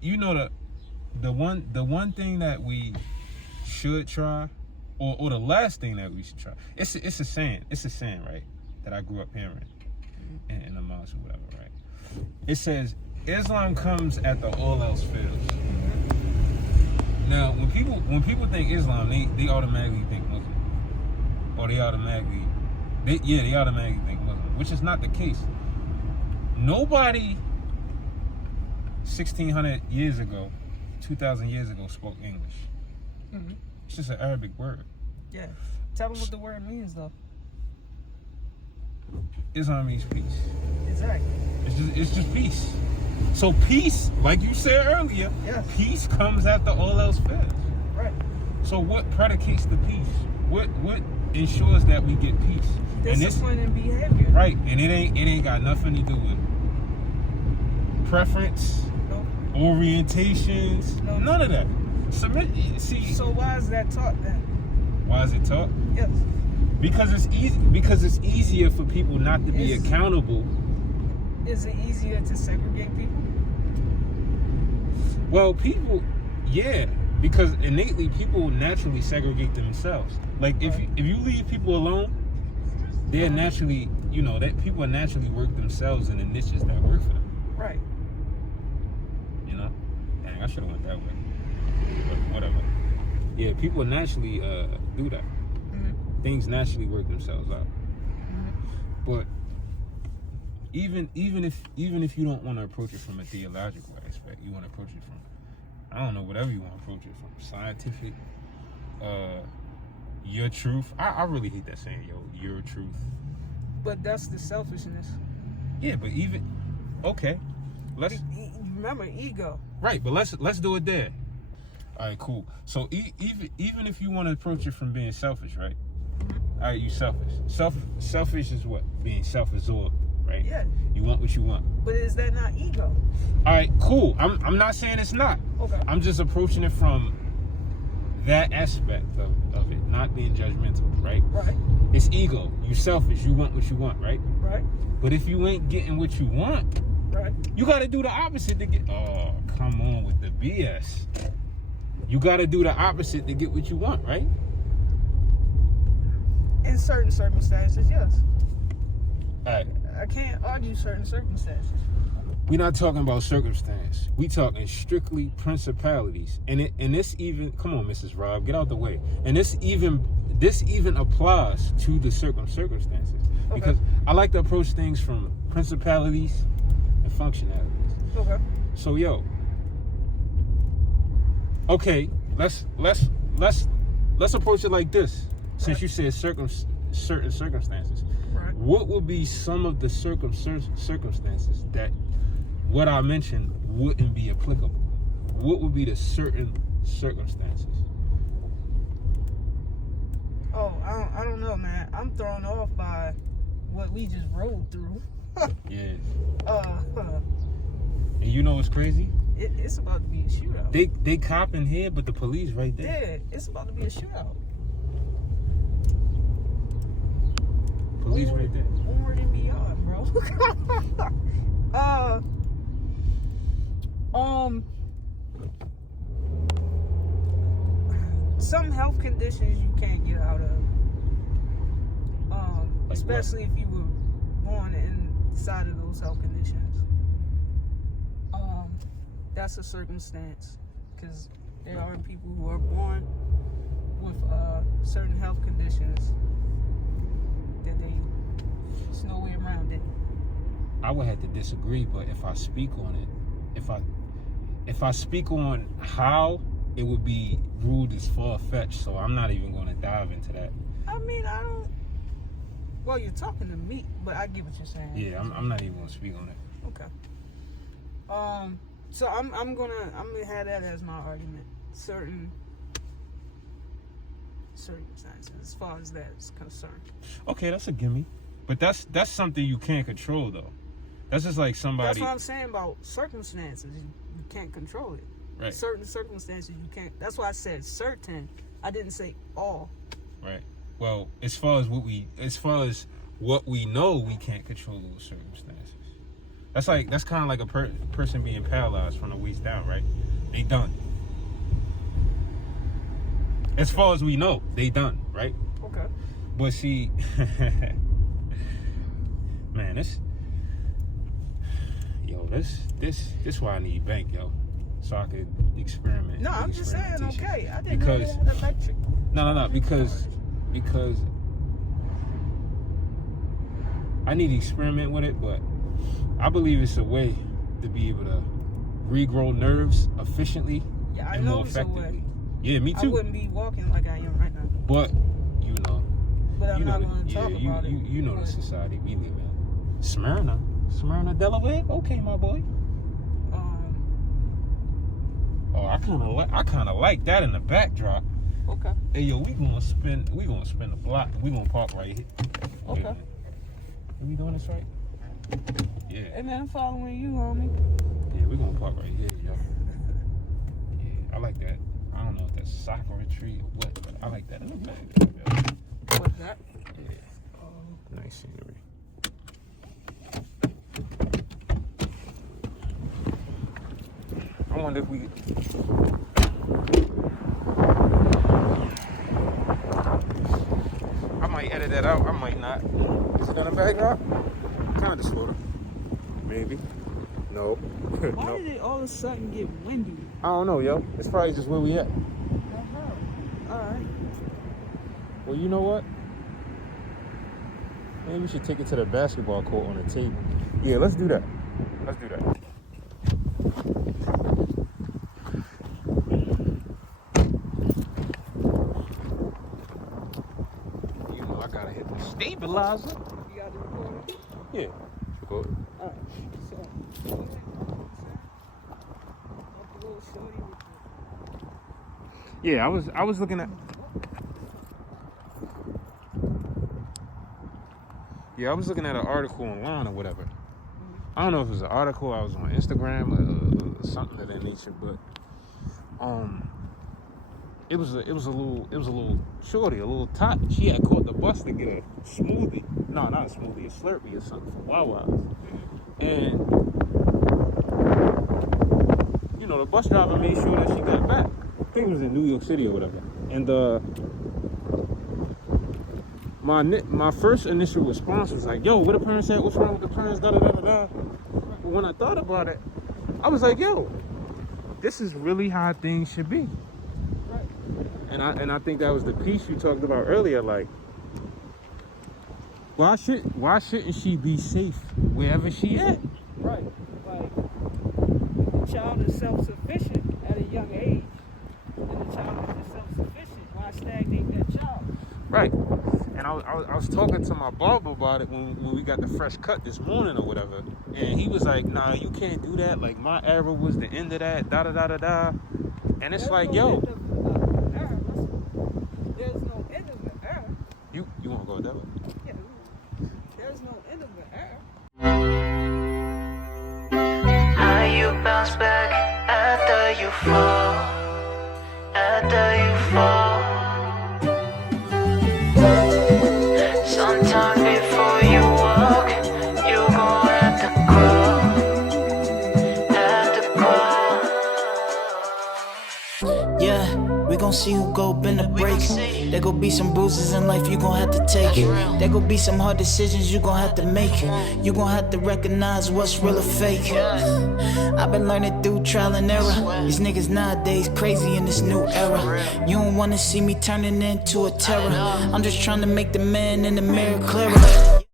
you know the one thing that we should try, or the last thing that we should try. It's a saying, right? That I grew up hearing in the mosque or whatever, right? It says Islam comes after all else fails. Now, when people think Islam, they automatically think Muslim, or they automatically think Muslim, which is not the case. Nobody 1,600 years ago, 2,000 years ago spoke English. Mm-hmm. It's just an Arabic word. Yeah. Tell them what the word means, though. Islam means peace. Exactly. It's just peace. So peace, like you said earlier, yes. Peace comes after all else fails. Right. So what predicates the peace? What ensures that we get peace? Discipline and behavior. Right, and it ain't got nothing to do with preference, nope. Orientations, nope. None of that. See. So why is that taught then? Why is it taught? Yes. Because it's easy. Because it's easier for people not to be accountable. Is it easier to segregate people? Well, people, yeah, because innately people naturally segregate themselves. Like if you leave people alone, they're naturally, that people naturally work themselves in the niches that work for them. Right. Dang, I should have went that way. But whatever. Yeah, people naturally do that. Mm-hmm. Things naturally work themselves out. Mm-hmm. But even if you don't want to approach it from a theological aspect, you want to approach it from, I don't know, whatever you want to approach it from, scientific, your truth. I really hate that saying, your truth. But that's the selfishness. Yeah, but okay, let's remember ego. Right, but let's do it there. All right, cool. So even if you want to approach it from being selfish, right? Mm-hmm. All right, you selfish. Selfish is what? Being self-absorbed. Right? Yeah. You want what you want. But is that not ego? All right, cool. I'm not saying it's not. Okay. I'm just approaching it from that aspect of it, not being judgmental, right? Right. It's ego. You selfish. You want what you want, right? Right. But if you ain't getting what you want, right, you got to do the opposite to get. Oh, come on with the BS. You got to do the opposite to get what you want, right? In certain circumstances, yes. All right. I can't argue certain circumstances. We're not talking about circumstance. We talking strictly principalities. And this even, come on, Mrs. Rob, get out the way. And this even applies to the circumstances. Okay. Because I like to approach things from principalities and functionalities. Okay. So okay, let's approach it like this. Since you said certain circumstances. Right. What would be some of the circumstances that what I mentioned wouldn't be applicable? What would be the certain circumstances? Oh, I don't know, man. I'm thrown off by what we just rolled through. Yeah. And you know what's crazy? It's about to be a shootout. They copping here, but the police right there. Yeah, it's about to be a shootout. Police right there. Over and beyond, bro. Some health conditions you can't get out of. Like especially what? If you were born inside of those health conditions. That's a circumstance, because there are people who are born with certain health conditions. There's no way around it. I would have to disagree, but if I speak on it, if I speak on how, it would be ruled as far-fetched, so I'm not even going to dive into that. I mean, I don't. Well, you're talking to me, but I get what you're saying. Yeah, I'm not even going to speak on it. Okay. So I'm gonna have that as my argument. Certain circumstances, as far as that is concerned. Okay, that's a gimme. But that's something you can't control, though. That's just like somebody. That's what I'm saying about circumstances. You can't control it. Right. Certain circumstances you can't. That's why I said certain. I didn't say all. Right. Well, as far as what we know, we can't control those circumstances. That's kind of like a person being paralyzed from the waist down, right? They done. As far as we know, they done, right? Okay. But see, man, this why I need bank, yo, so I could experiment. No, I'm just saying, okay. I didn't because know they had electric. no, because I need to experiment with it, but I believe it's a way to be able to regrow nerves efficiently and more effectively. Yeah, me too. I wouldn't be walking like I am right now. But But I'm not going to talk about it. You know the society we live in. Smyrna, Delaware. Okay, my boy. Oh, I kind of like that in the backdrop. Okay. Hey, yo, we gonna spin the block. We gonna park right here. Okay. Are we doing this right? Yeah. Hey man, I'm following you, homie. Yeah, we gonna park right here, yo. Yeah, I like that. I don't know if that's sakura tree or what, but I like that in the backdrop, yo. What's that? Yeah. Nice scenery. I wonder if we. I might edit that out. I might not. Is it on the backdrop? Kind of, sort of. Maybe. No. Why did it all of a sudden get windy? I don't know, yo. It's probably just where we at. Alright. Well, you know what? Maybe we should take it to the basketball court on the table. Yeah, let's do that. Let's do that. You know, I gotta hit the stabilizer. You got the recorder? Yeah. Record. Alright. So, yeah, I was looking at. Yeah, I was looking at an article online or whatever. I don't know if it was an article. I was on Instagram or something of that nature, but it was a little shorty, a little tot. She had caught the bus to get a smoothie. No, not a smoothie, a Slurpee or something from Wawa's. And you know, the bus driver made sure that she got back. I think it was in New York City or whatever. And my first initial response was like, yo, what the parents said, what's wrong with the parents, da-da-da-da-da. But when I thought about it, I was like, yo, this is really how things should be. right. And I think that was the piece you talked about earlier, like, why shouldn't she be safe wherever she at? Right. Like, the child is self-sufficient at a young age, and the child is self-sufficient. Why stagnate that child? Right. And I was talking to my barber about it when we got the fresh cut this morning or whatever. And he was like, nah, you can't do that. Like, my era was the end of that, da-da-da-da-da. And it's like, yo. There's no end of the era. You want to go that way? Yeah. There's no end of the era. How you bounce back after you fall, after you fall. Sometime before you walk, you gon' have to crawl, Yeah, we gon' see who go bend the brakes. There gon' be some bruises in life you gon' have to take. There gon' be some hard decisions you gon' have to make. You gon' have to recognize what's real or fake. I've been learning through trial and error. These niggas nowadays crazy in this new era. You don't wanna see me turning into a terror. I'm just trying to make the man in the mirror clearer.